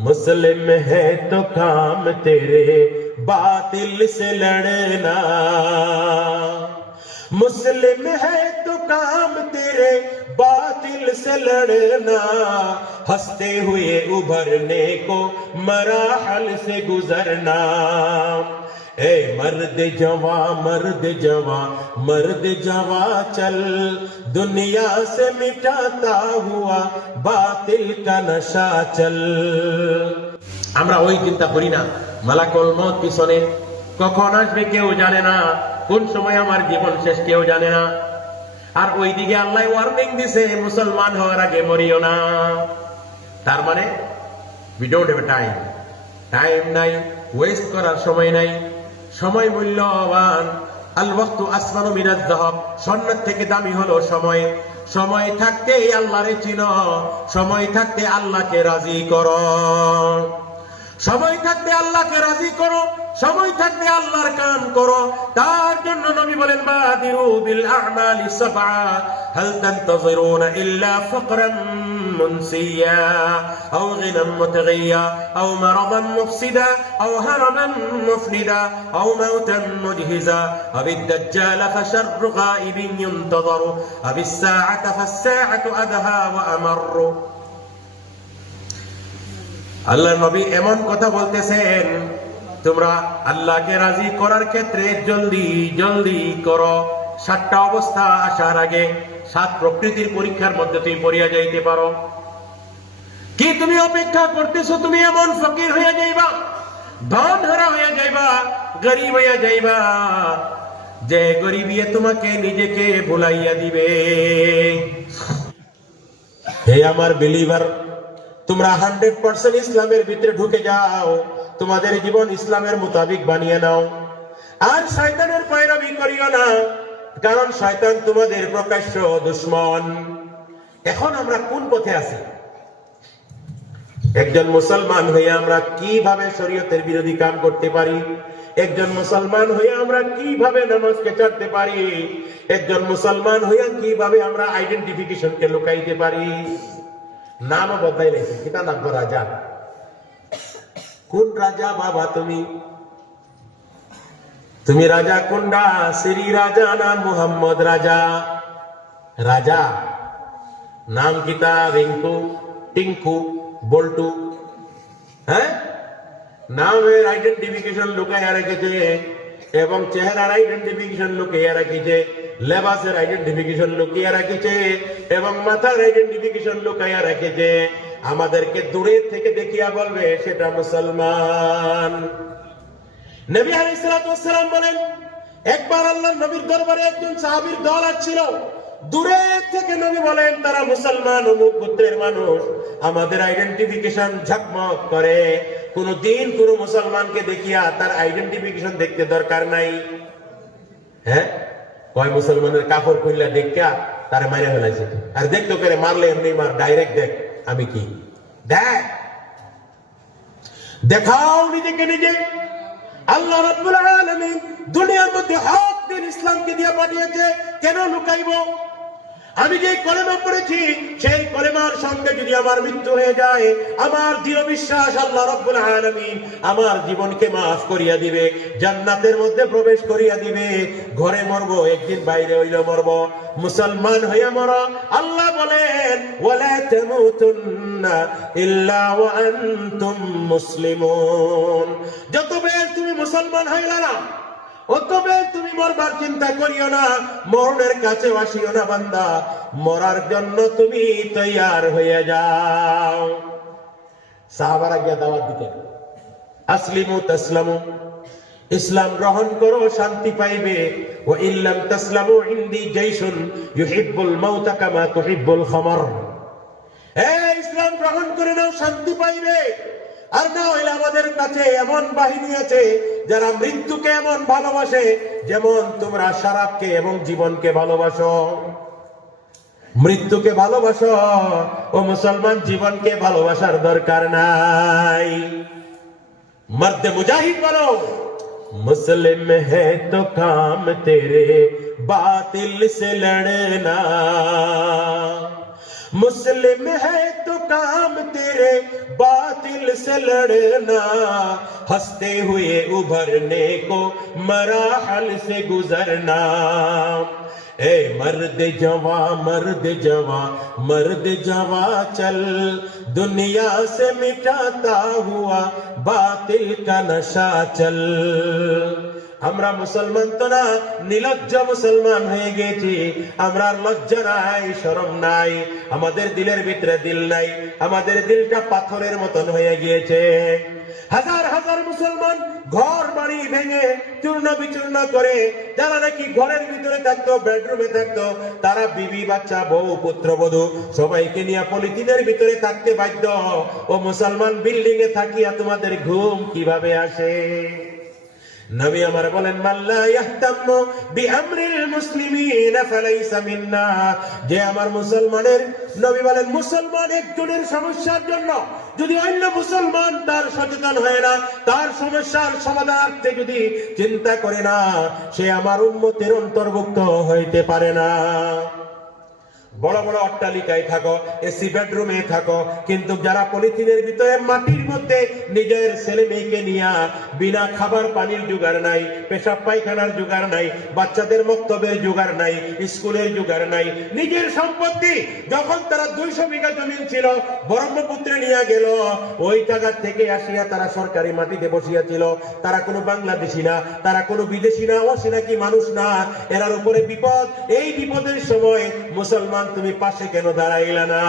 मुस्लिम है तो काम तेरे बातिल से लड़ना, मुस्लिम है तो काम तेरे बातिल से लड़ना, हंसते हुए उभरने को मराहल से गुजरना। ए मर्द जवा मर्द जवा मर्द जवा चल, दुनिया से मिटाता हुआ बातिल का नशा चल। আমরা ওই চিন্তা করি না মালাকুল মউত পিছনে কখন আসবে কেউ জানে না, কোন সময় আমার জীবন শেষ কেউ জানে না। আর ওইদিকে আল্লাহ ওয়ার্নিং দিছে মুসলমান হওয়ার আগে মরিও না। তার মানে we don't have time, time নাই, ওয়েস্ট করার সময় নাই, সময় মূল্যবান। আল ওয়াক্তু আসমানু মিনাজ যাহাব, স্বর্ণের থেকে দামি হলো সময়। সময় থাকতে আল্লাহরে চিনো, সময় থাকতে আল্লাহকে রাজি করো, সময় থাকতে আল্লাহকে রাজি করো, সময় থাকতে আল্লাহর কাম করো। তার জন্য নবী বলেন বাদিরু বিল আ'মালি সাবআ হাল তানতাযিরুনা ইল্লা ফাকরাম মুনসিয়া আও গিনাম মুতগিয়া আও মারাদান মুফসিদা আও হারামান মুফনিদা আও মাউতান মুজহিজা আবিদ দাজ্জাল ফাশাররু গাইবিন ইনতাযারু আবিস সাআতা ফাস-সাআতু আদহা ওয়া আমাররু। আল্লাহ নবী এমন কথা বলতেছেন, তোমরা আল্লাহকে রাজি করার ক্ষেত্রে জলদি জলদি করো। 7টা অবস্থা আসার আগে 7 প্রকৃতির পরীক্ষার মধ্যে তুমি পড়িয়া যাইতে পারো। কি তুমি অপেক্ষা করতেছো? তুমি এমন ফকির হয়ে যাইবা, ধন হারা হয়ে যাইবা, গরিব হয়ে যাইবা, যে গরিবিয়ে তোমাকে নিজেকে ভুলাইয়া দিবে। হে আমার বিলিভার, তোমরা 100% ইসলামের ভিতরে ঢুকে যাও, তোমাদের জীবন ইসলামের মোতাবিক বানিয়ে নাও, আর শয়তানের পয়রাবি করিও না, কারণ শয়তান তোমাদের প্রকাশ্য দুশমন। এখন আমরা কোন পথে আছি? একজন মুসলমান হয়ে আমরা কিভাবে শরীয়তের বিরোধী কাম করতে পারি? একজন মুসলমান হয়ে আমরা কিভাবে নামাজকে ছাড়তে পারি? একজন মুসলমান হয়ে কিভাবে আমরা আইডেন্টিফিকেশনকে লুকাইতে পারি? নামও বদলাই নাইছে, কিতা নাম রাজা? কোন রাজা বাবা তুমি? তুমি রাজা কোনটা? শ্রী রাজা না মুহাম্মদ রাজা? রাজা নাম কিতা? রিঙ্কু, টিঙ্কু, বল্টু? হ্যাঁ, নামের আইডেন্টিফিকেশন লুকাইয়া রেখেছে, এবং চেহারার আইডেন্টিফিকেশন লুকিয়ে রাখিছে, লেবাসের আইডেন্টিফিকেশন লুকিয়ে রাখিছে, এবং মাথার আইডেন্টিফিকেশন লুকাইয়া রাখিছে। আমাদেরকে দূরে থেকে দেখিয়া বলবে সেটা মুসলমান। নবী আলাইহিস সালাতু ওয়াস সালাম বলেন, একবার আল্লাহর নবীর দরবারে একজন সাহাবীর দল আসছিল। দূরে থেকে নবী বলেন তারা মুসলমান, অমুক গোত্রের মানুষ। আমাদের আইডেন্টিফিকেশন ঝকমক করে। কোনদিন কোন মুসলমানকে দেখিয়া তার আইডেন্টিফিকেশন দেখতে দরকার নাই। হ্যাঁ, কয় মুসলমানের কাপড় খুললা দেখা তারা মারে ফেলাইছে। আর দেখতো করে মারলে এমনি মার, ডাইরেক্ট দেখ আমি কি। দেখ, দেখাও নিজেকে নিজে। আল্লাহ রাব্বুল আলামিন দুনিয়ার মধ্যে হক দিন ইসলামকে দিয়ে পাঠিয়েছে, কেন লুকাইব? আমি যে কলেমা পড়েছি সেই কলেমার সঙ্গে যদি আমার মৃত্যু হয়ে যায়, আমার দৃঢ় বিশ্বাস আল্লাহ রাব্বুল আলামিন আমার জীবনকে মাফ করিয়া দিবে, জান্নাতের মধ্যে প্রবেশ করিয়া দিবে। ঘরে মরবো একদিন, বাইরে হইলেও মরবো, মুসলমান হইয়া মরো। আল্লাহ বলেন ওয়ালা তামুতুন্না ইল্লা ওয়া আনতুম মুসলিমুন। যতবেল তুমি মুসলমান হইলা না, অতবেল তুমি মরবার চিন্তা করিও না, মরণের কাছে আসিও না বান্দা। মরার জন্য তুমি তৈয়ার হয়ে যাও। সাহাবারা গিয়া দাওয়াত দিতেন, আসলিমু তাসলামু, ইসলাম গ্রহণ করো শান্তি পাইবে। ওয়া ইল্লাম তাসলামু ইনদি জাইশুন ইউহিব্বুল মাউতা কামা তুহিব্বুল খামার। ইসলাম গ্রহণ করে নাও, শান্তি পাইবে। আর না হইলে আমাদের কাছে এমন বাহিনী আছে যারা মৃত্যুকে এমন ভালোবাসে যেমন তোমরা শরাবকে এবং জীবনকে ভালোবাসো। মৃত্যুকে ভালোবাসো, ও মুসলমান জীবনকে ভালোবাসার দরকার নাই। মর্দে মুজাহিদ বলো, মুসলিম है तो काम तेरे बातिल से लड़ना, मुस्लिम है तो काम तेरे बातिल से लड़ना, हंसते हुए उभरने को मराहल से गुजरना। ए मर्द जवा मर्द जवा मर्द जवा चल, दुनिया से मिटाता हुआ बातिल का नशा चल। আমরা মুসলমান তো না, নিলজ্জ মুসলমান হয়ে গেছি। আমরা লজ্জা নাই, শরম নাই, আমাদের দিলের ভিতরে দিল নাই, আমাদের দিলটা পাথরের মতন হয়ে গিয়েছে। হাজার হাজার মুসলমান ঘর বাড়ি ভেঙে চূর্ণ বিচূর্ণ করে, যারা নাকি ঘরের ভিতরে থাকতো, বেডরুমে থাকতো, তারা বিবি বাচ্চা বউ পুত্রবধূ সবাইকে নিয়ে পলিথিনের ভিতরে থাকতে বাধ্য। ও মুসলমান, বিল্ডিং এ থাকিয়া তোমাদের ঘুম কিভাবে আসে? নবী আমার বলেন, মাল্লা ইয়াহতাম্মু বিআমরিল মুসলিমিন ফালাইসা মিন্না। যে আমার মুসলমানের, নবী বলেন মুসলমান একজনের সমস্যার জন্য যদি অন্য মুসলমান তার সচেতন হয় না, তার সমস্যার সমাধানার্থে যদি চিন্তা করে না, সে আমার উম্মতের অন্তর্ভুক্ত হইতে পারে না। বড় বড় অট্টালিকায় থাকো, এসি বেডরুমে থাকো, কিন্তু যারা পলিথিনের ভিতরে মাটির মধ্যে নিজের ছেলে মেয়েকে নিয়ে বিনা খাবার পানির জোগাড় নাই, পেশাব পায়খানার জোগাড় নাই, বাচ্চাদের মক্তবের জোগাড় নাই, স্কুলের জোগাড় নাই, নিজের সম্পত্তি যখন তারা 200 বিঘা জমিন ছিল ব্রহ্মপুত্রে নিয়ে গেল, ওই জায়গা থেকে আসিয়া তারা সরকারি মাটিতে বসিয়াছিল। তারা কোনো বাংলাদেশি না, তারা কোনো বিদেশি না, অচেনাকি মানুষ না, এরার উপরে বিপদ। এই বিপদের সময় মুসলমান তুমি পাশে কেন দাঁড়াইলা না?